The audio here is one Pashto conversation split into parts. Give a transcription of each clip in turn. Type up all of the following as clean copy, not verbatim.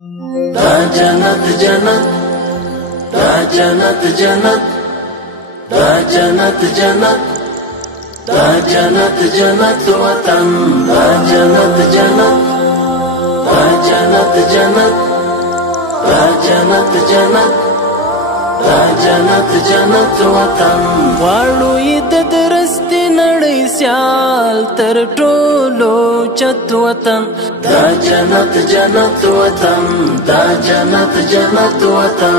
دا جنت جنت، دا جنت جنت، دا جنت جنت، دا جنت جنت وطن، دا جنت جنت، دا جنت جنت، دا جنت جنت، دا جنت جنت وطن. غواړو یې د درستې نړۍ سیال تر ټولو چت وطن، دا جنت جنت وطن، دا جنت جنت وطن.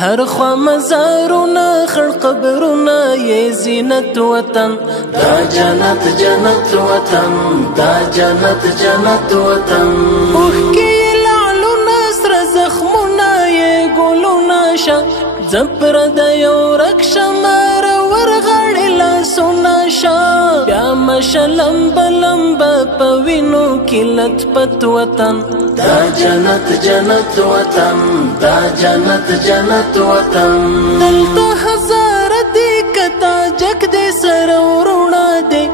هر خوا مزارونه خړ قبرونه یې زینت وطن، دا جنت جنت وطن، دا جنت جنت وطن. اوښکې لعلونه سره زخمونه یې ګلونه شه، زپر د یو رک شمار ورغړې لاسونه شه. بیا مشه لمبه لمبه په وینو کې لطفت وطن، دا جنت جنت وطن، دا جنت جنت وطن. دلته هزاره دی کتا جک دی سره ورونه دی،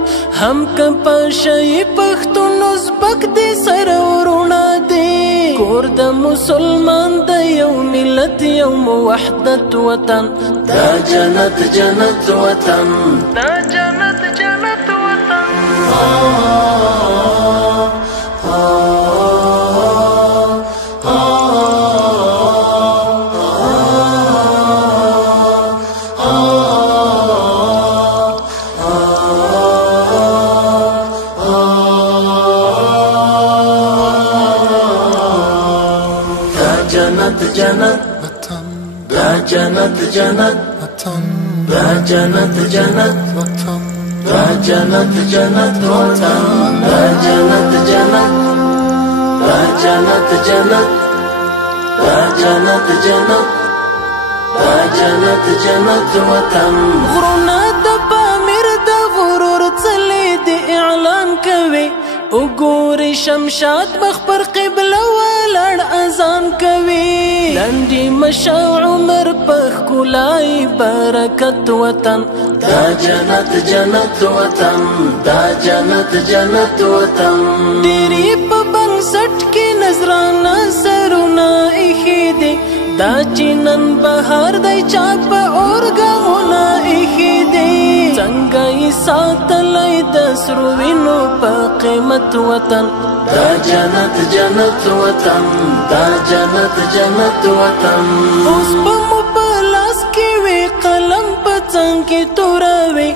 هم که پشه پښتون ازبک دی سره ورونه دی. کور د مسلمان د یو ملت یو موحدت وطن، دا جنت جنت وطن، دا جنت جنت وطن. جنت جنت وطن، دا جنت جنت وطن، دا جنت جنت وطن، دا جنت جنت وطن، دا جنت جنت، دا جنت جنت، دا جنت جنت، دا جنت جنت وطن. غرونه د پامیر د غرور څلې د اعلان کوي، وګوري شمشاد مخ پر قبله ولاړ اذان کوي. لنډي مشه عمر په ښکلای برکت وطن، دا جنت جنت وطن، دا جنت جنت وطن. ډېرې په بنسټ کې نذرانه سرونه ایښي دي، دا چې نن بهار دی چا په اور ګامونه ایښي دي. څنګه یې ساتلی د سرو وینو په قیمت وطن، دا جنت جنت وطن، دا جنت جنت وطن. اوس به مو په لاس کې وي قلم په څنګ کې توروي،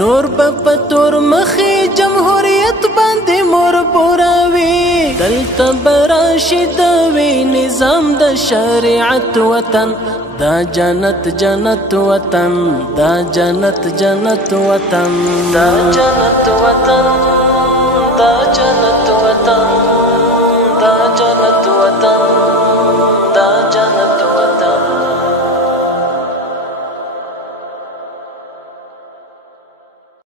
نور به په تور مخې جمهوریت باندې مور پوروي. دلته به راشي د وي نظام د شریعت وطن، دا جنت جنت وطن، دا جنت جنت وطن، دا جنت وطن.